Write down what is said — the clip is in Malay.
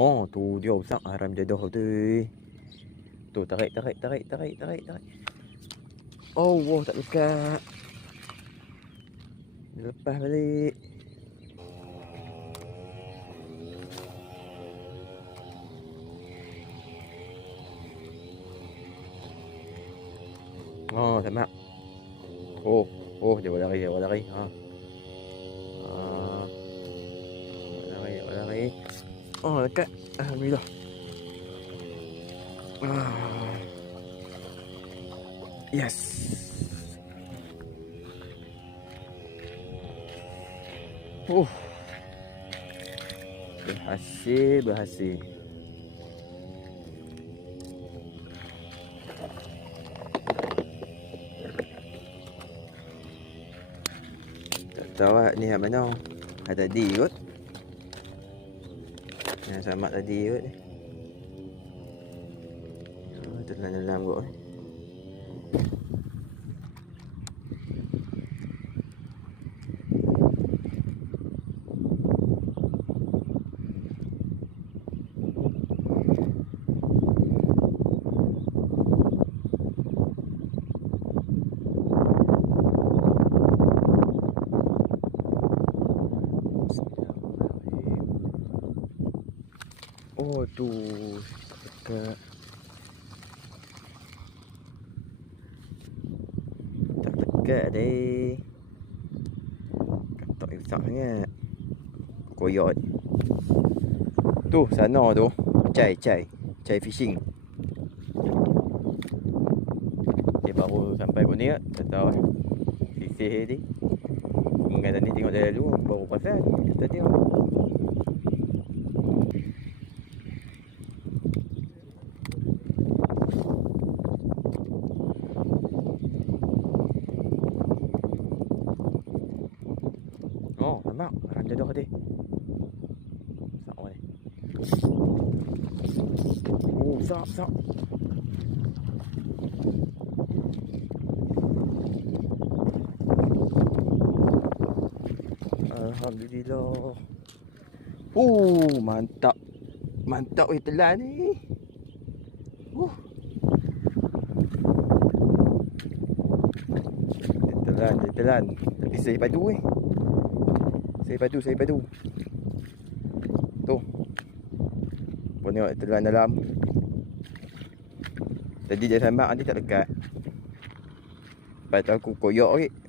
Oh, tu dia besar haram jadah tu. Tu tarik. Oh, wow, tak lekat. Dia lepas balik. Oh, sama. Oh, dia berlari. Ha. Berlari. Oh, dekat. Alhamdulillah. Yes. Berhasil. Tak tahu lah ni yang mana. Tadi kot. Yang sama tadi kot. Dalam kot. Oh tu dekat. Tak dekat deh. Katak besar sangat. Koyot. Tu sana tu. Cai fishing. Dia baru sampai pun ni tak tahu. Sisih ni. Ingat tadi tengok dari dulu baru pasal kata dia. Oh, nampak haram jadah tadi. Besar ni. Oh, besar. Alhamdulillah. Mantap. Mantap telan ni. Dia telan. Tapi saya padu ni. Saya padu. Tu. Pun tengok telan dalam. Tadi dia sambak, nanti tak dekat. Lepas tu aku koyok